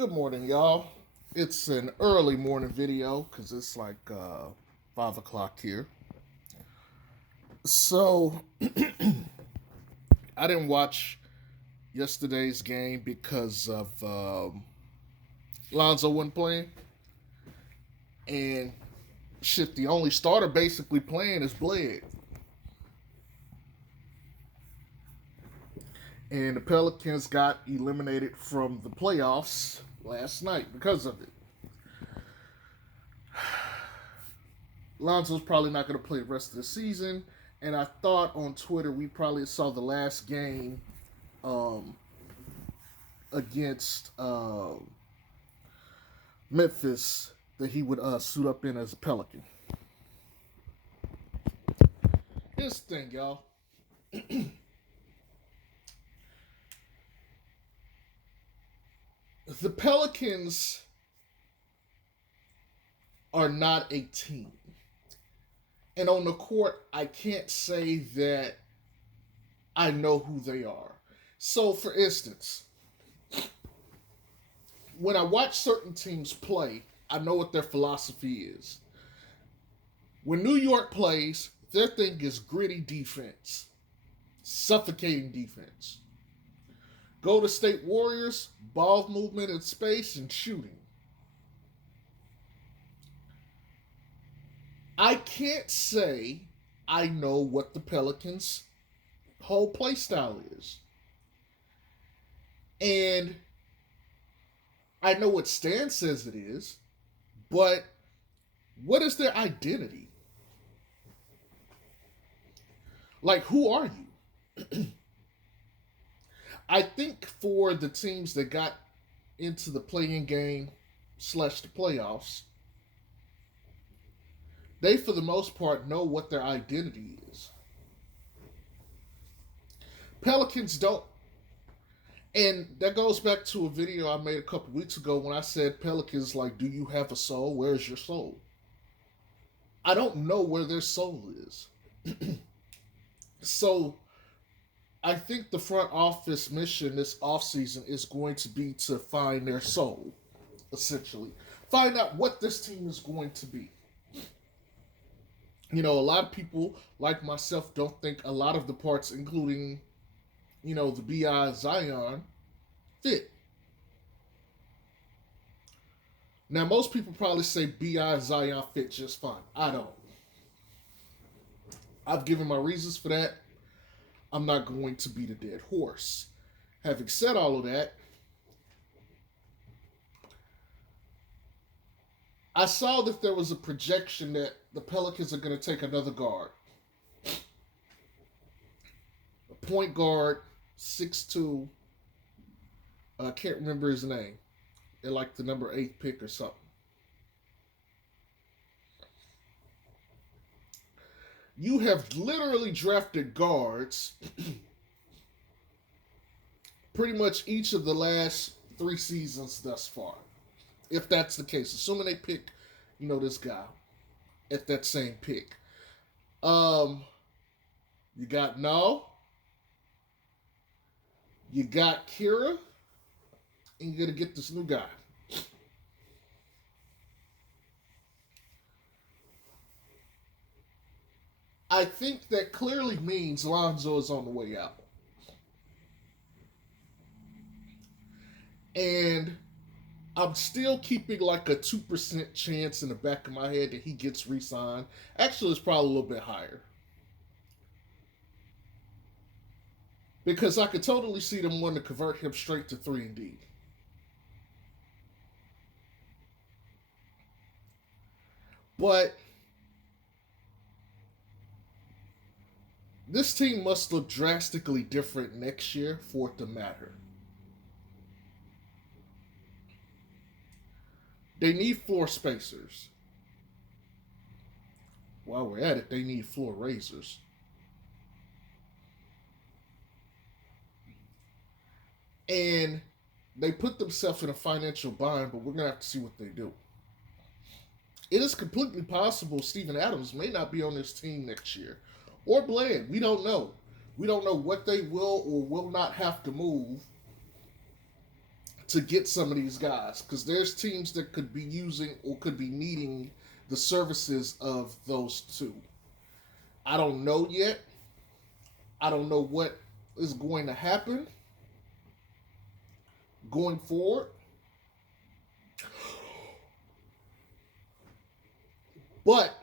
Good morning, y'all. It's an early morning video because it's like 5 o'clock here. So, I didn't watch yesterday's game because of Lonzo wasn't playing. And shit, the only starter basically playing is Bled. And the Pelicans got eliminated from the playoffs last night because of it. Lonzo's probably not going to play the rest of the season. And I thought on Twitter we probably saw the last game against Memphis that he would suit up in as a Pelican. Here's the thing, y'all. The Pelicans are not a team. And on the court, I can't say that I know who they are. So, for instance, when I watch certain teams play, I know what their philosophy is. When New York plays, their thing is gritty defense, suffocating defense. Golden State Warriors, ball movement in space and shooting. I can't say I know what the Pelicans' whole play style is. And I know what Stan says it is, but what is their identity? Like, who are you? I think for the teams that got into the playing game / the playoffs, they, for the most part, know what their identity is. Pelicans don't. And that goes back to a video I made a couple weeks ago when I said Pelicans, like, do you have a soul? Where's your soul? I don't know where their soul is. So, I think the front office mission this offseason is going to be to find their soul, essentially. Find out what this team is going to be. You know, a lot of people, like myself, don't think a lot of the parts, including, the B.I. Zion, fit. Now, most people probably say B.I. Zion fit just fine. I don't. I've given my reasons for that. I'm not going to beat a dead horse. Having said all of that, I saw that there was a projection that the Pelicans are going to take another guard. A point guard, 6'2". I can't remember his name. They're like the number 8 pick or something. You have literally drafted guards pretty much each of the last 3 seasons thus far. If that's the case. Assuming they pick, this guy at that same pick. You got No. You got Kira. And you're going to get this new guy. I think that clearly means Lonzo is on the way out. And I'm still keeping like a 2% chance in the back of my head that he gets re-signed. Actually, it's probably a little bit higher. Because I could totally see them wanting to convert him straight to 3-and-D. But this team must look drastically different next year for it to matter. They need floor spacers. While we're at it, they need floor raisers. And they put themselves in a financial bind, but we're going to have to see what they do. It is completely possible Steven Adams may not be on this team next year. Or Bled. We don't know. We don't know what they will or will not have to move to get some of these guys because there's teams that could be using or could be needing the services of those two. I don't know yet. I don't know what is going to happen going forward. But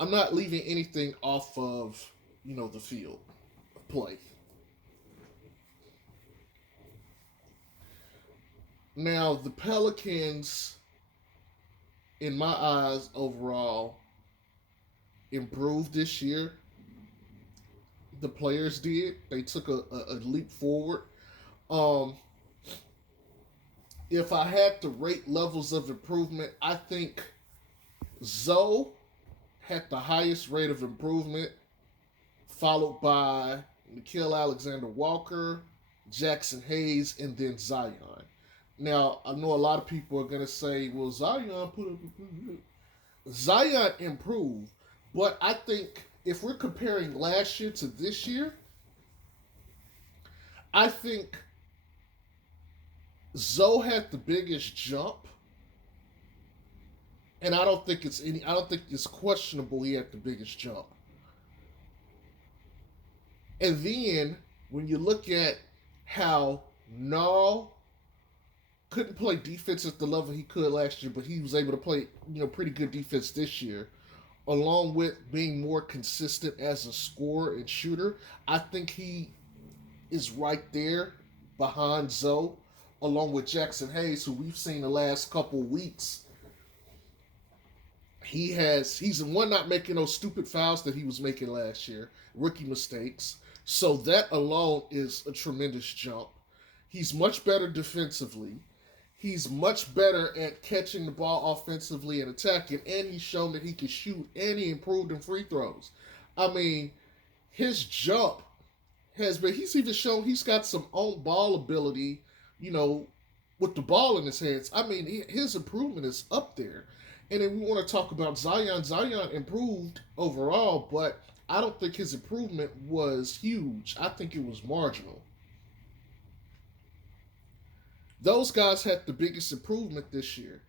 I'm not leaving anything off of, the field of play. Now, the Pelicans, in my eyes, overall, improved this year. The players did. They took a leap forward. Um, if I had to rate levels of improvement, I think Zoe had the highest rate of improvement, followed by Nikhil Alexander Walker, Jackson Hayes, and then Zion. Now, I know a lot of people are going to say, well, Zion put up. Zion improved, but I think if we're comparing last year to this year, I think Zoe had the biggest jump, and I don't think it's questionable he had the biggest jump. And then when you look at how Nall couldn't play defense at the level he could last year, but he was able to play, pretty good defense this year, along with being more consistent as a scorer and shooter. I think he is right there behind Zoe, along with Jackson Hayes, who we've seen the last couple weeks. He's one not making those stupid fouls that he was making last year, rookie mistakes. So that alone is a tremendous jump. He's much better defensively. He's much better at catching the ball offensively and attacking, and he's shown that he can shoot, and he improved in free throws. I mean, his jump has been, he's even shown he's got some on ball ability, with the ball in his hands. I mean, his improvement is up there. And then we want to talk about Zion. Zion improved overall, but I don't think his improvement was huge. I think it was marginal. Those guys had the biggest improvement this year.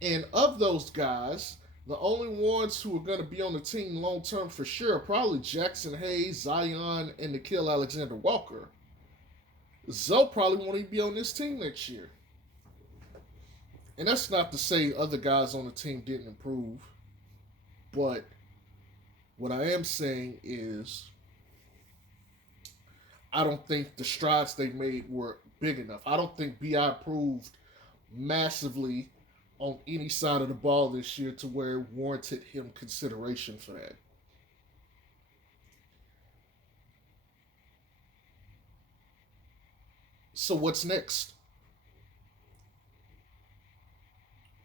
And of those guys, the only ones who are going to be on the team long term for sure are probably Jackson Hayes, Zion, and Nikhil Alexander Walker. Zoe probably won't even be on this team next year. And that's not to say other guys on the team didn't improve. But what I am saying is I don't think the strides they made were big enough. I don't think BI improved massively on any side of the ball this year to where it warranted him consideration for that. So what's next?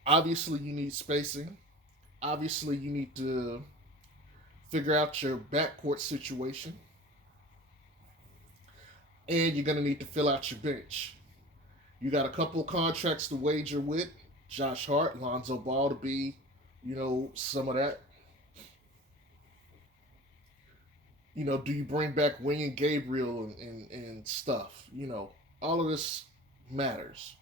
Obviously, you need spacing. Obviously, you need to figure out your backcourt situation. And you're going to need to fill out your bench. You got a couple of contracts to wager with. Josh Hart, Lonzo Ball to be, some of that. Do you bring back Wayne Gabriel and stuff? All of this matters.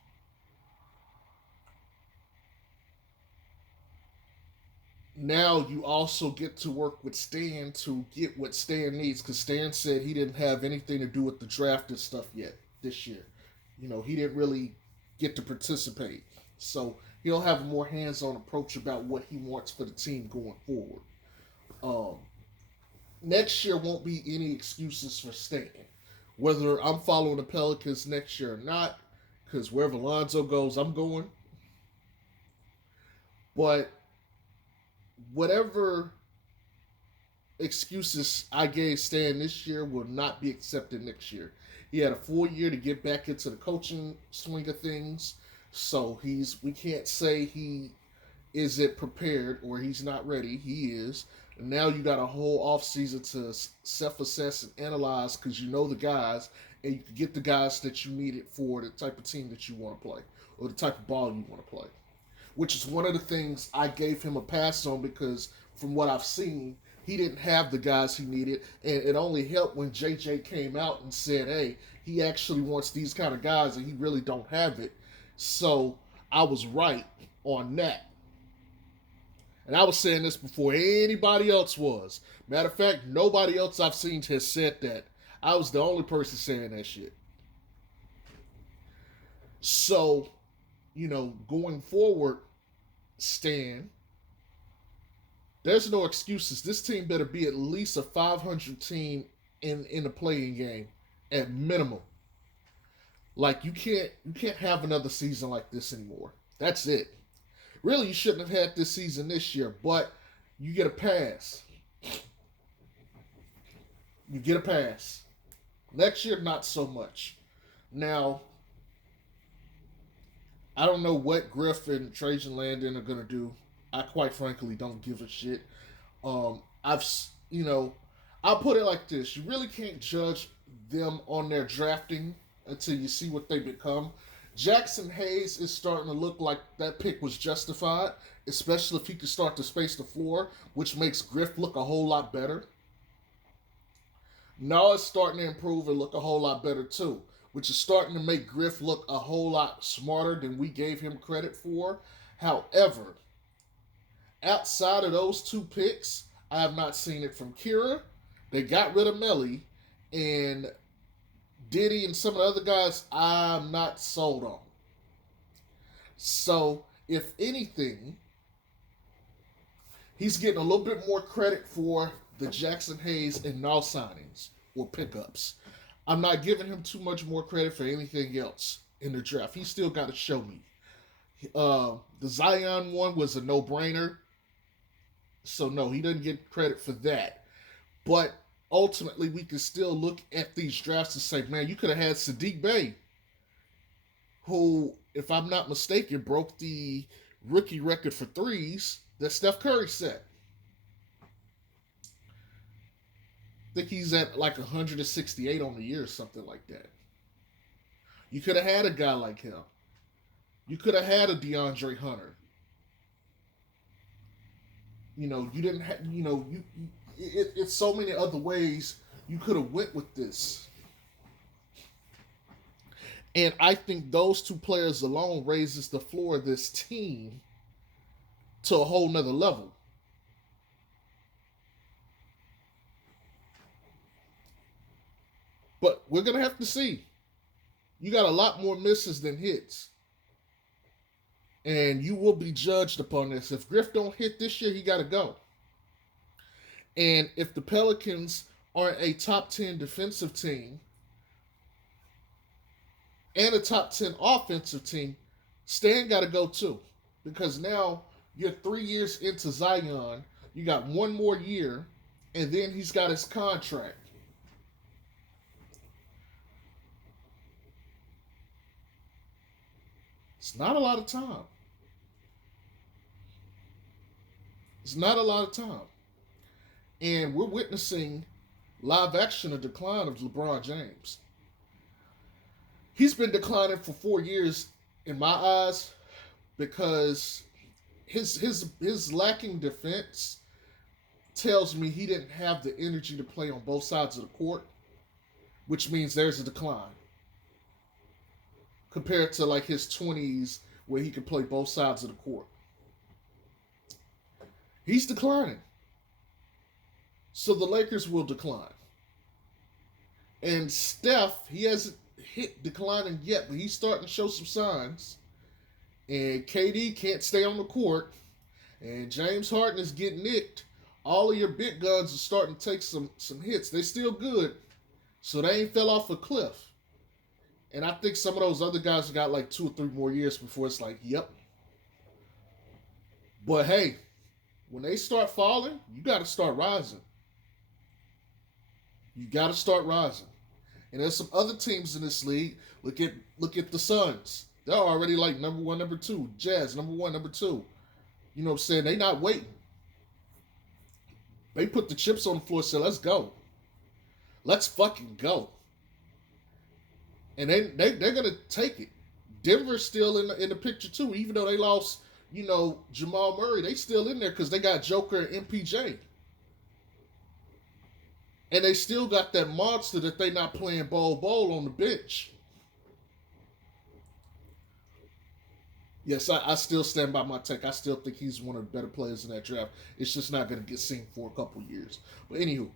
Now you also get to work with Stan to get what Stan needs because Stan said he didn't have anything to do with the draft and stuff yet this year. He didn't really get to participate. So he'll have a more hands-on approach about what he wants for the team going forward. Um, Next year won't be any excuses for Stan. Whether I'm following the Pelicans next year or not, because wherever Lonzo goes, I'm going. But whatever excuses I gave Stan this year will not be accepted next year. He had a full year to get back into the coaching swing of things, so we can't say he isn't prepared or he's not ready. He is. And now you got a whole off season to self-assess and analyze because you know the guys and you can get the guys that you needed for the type of team that you want to play or the type of ball you want to play, which is one of the things I gave him a pass on because from what I've seen, he didn't have the guys he needed, and it only helped when JJ came out and said, "Hey, he actually wants these kind of guys, and he really don't have it." So I was right on that, and I was saying this before anybody else was. Matter of fact, nobody else I've seen has said that. I was the only person saying that shit. So, going forward, Stan, there's no excuses. This team better be at least a 500 team in the playing game at minimum. Like you can't have another season like this anymore. That's it. Really, you shouldn't have had this season this year, but you get a pass. You get a pass. Next year, not so much. Now, I don't know what Griff and Trajan Landon are gonna do. I quite frankly don't give a shit. I've I'll put it like this: you really can't judge them on their drafting until you see what they become. Jackson Hayes is starting to look like that pick was justified, especially if he can start to space the floor, which makes Griff look a whole lot better. Now it's starting to improve and look a whole lot better too, which is starting to make Griff look a whole lot smarter than we gave him credit for. However, outside of those two picks, I have not seen it from Kira. They got rid of Melly, and Diddy and some of the other guys I'm not sold on. So, if anything, he's getting a little bit more credit for the Jackson Hayes and Null signings or pickups. I'm not giving him too much more credit for anything else in the draft. He still got to show me. The Zion one was a no-brainer. So, no, he doesn't get credit for that. But ultimately, we can still look at these drafts and say, man, you could have had Sadiq Bey, who, if I'm not mistaken, broke the rookie record for threes that Steph Curry set. I think he's at like 168 on the year or something like that. You could have had a guy like him. You could have had a DeAndre Hunter. You didn't have, it's so many other ways you could have went with this. And I think those two players alone raises the floor of this team to a whole nother level. But we're going to have to see. You got a lot more misses than hits. And you will be judged upon this. If Griff don't hit this year, he got to go. And if the Pelicans aren't a top 10 defensive team and a top 10 offensive team, Stan got to go too. Because now you're 3 years into Zion. You got one more year, and then he's got his contract. It's not a lot of time. It's not a lot of time. And we're witnessing live action a decline of LeBron James. He's been declining for 4 years in my eyes because his lacking defense tells me he didn't have the energy to play on both sides of the court, which means there's a decline compared to like his 20s where he could play both sides of the court. He's declining. So the Lakers will decline. And Steph, he hasn't hit declining yet, but he's starting to show some signs. And KD can't stay on the court. And James Harden is getting nicked. All of your big guns are starting to take some hits. They're still good, so they ain't fell off a cliff. And I think some of those other guys got like 2 or 3 more years before it's like, yep. But hey, when they start falling, you got to start rising. You got to start rising. And there's some other teams in this league. Look at the Suns. They're already like number 1, number 2. Jazz, number 1, number 2. You know what I'm saying? They not waiting. They put the chips on the floor and said, let's go. Let's fucking go. And they're going to take it. Denver's still in the picture too. Even though they lost, Jamal Murray, they still in there because they got Joker and MPJ. And they still got that monster that they not playing bowl on the bench. Yes, I still stand by my take. I still think he's one of the better players in that draft. It's just not going to get seen for a couple years. But anywho,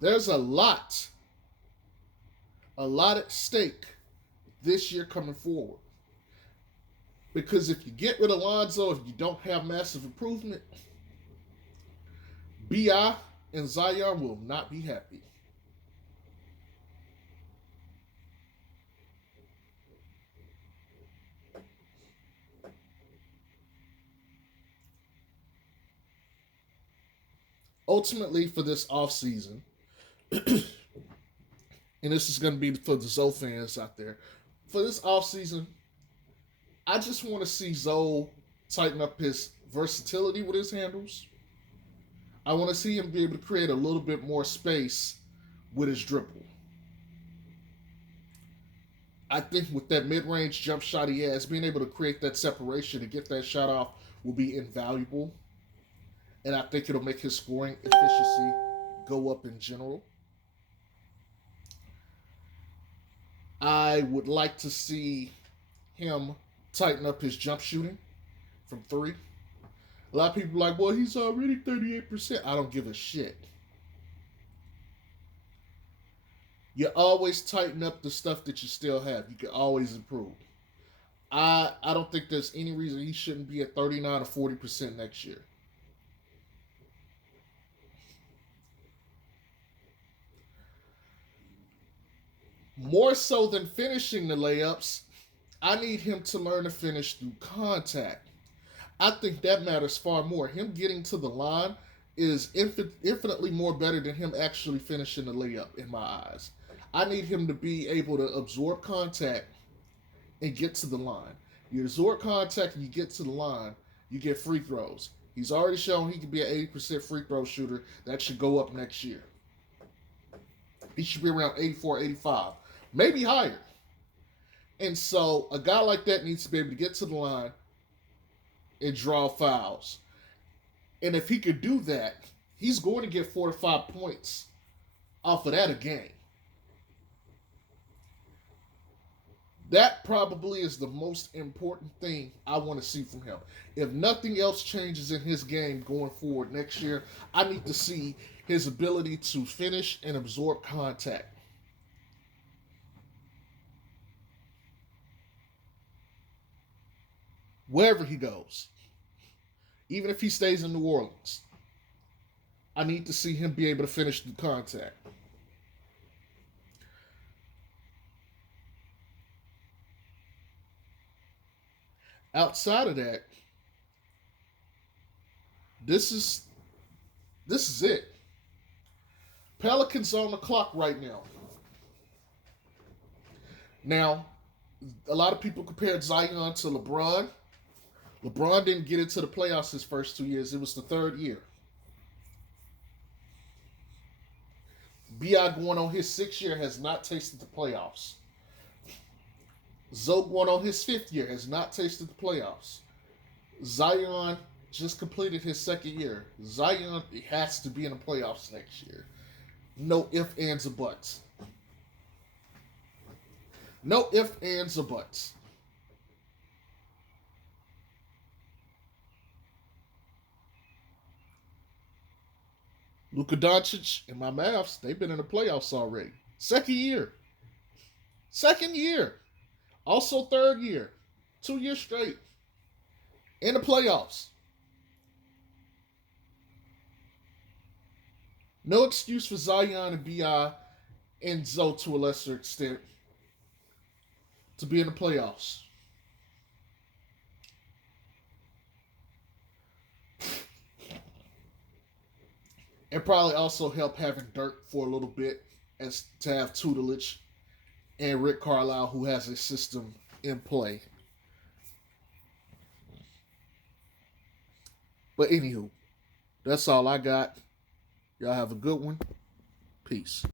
there's a lot at stake this year coming forward. Because if you get rid of Lonzo, if you don't have massive improvement, BI and Zion will not be happy. Ultimately, for this offseason, and this is going to be for the Zoe fans out there, for this offseason, I just want to see Zoe tighten up his versatility with his handles. I want to see him be able to create a little bit more space with his dribble. I think with that mid-range jump shot he has, being able to create that separation and get that shot off will be invaluable. And I think it'll make his scoring efficiency go up in general. I would like to see him tighten up his jump shooting from three. A lot of people are like, well, he's already 38%. I don't give a shit. You always tighten up the stuff that you still have. You can always improve. I don't think there's any reason he shouldn't be at 39 or 40% next year. More so than finishing the layups, I need him to learn to finish through contact. I think that matters far more. Him getting to the line is infinitely more better than him actually finishing the layup in my eyes. I need him to be able to absorb contact and get to the line. You absorb contact and you get to the line, you get free throws. He's already shown he can be an 80% free throw shooter. That should go up next year. He should be around 84, 85, maybe higher. And so a guy like that needs to be able to get to the line and draw fouls. And if he could do that, he's going to get 4 to 5 points off of that a game. That probably is the most important thing I want to see from him. If nothing else changes in his game going forward next year, I need to see his ability to finish and absorb contact. Wherever he goes, even if he stays in New Orleans, I need to see him be able to finish the contact. Outside of that, this is it. Pelicans on the clock right now. Now, a lot of people compared Zion to LeBron. LeBron didn't get into the playoffs his first 2 years. It was the third year. B.I. going on his 6th year has not tasted the playoffs. Zoe going on his 5th year has not tasted the playoffs. Zion just completed his 2nd year. Zion has to be in the playoffs next year. No ifs, ands, or buts. No ifs, ands, or buts. Luka Doncic and my Mavs, they've been in the playoffs already. 2nd year. 2nd year. Also 3rd year. 2 years straight. In the playoffs. No excuse for Zion and B.I. and Zoe to a lesser extent to be in the playoffs. It probably also helped having Dirk for a little bit as to have tutelage and Rick Carlisle who has a system in play. But anywho, that's all I got. Y'all have a good one. Peace.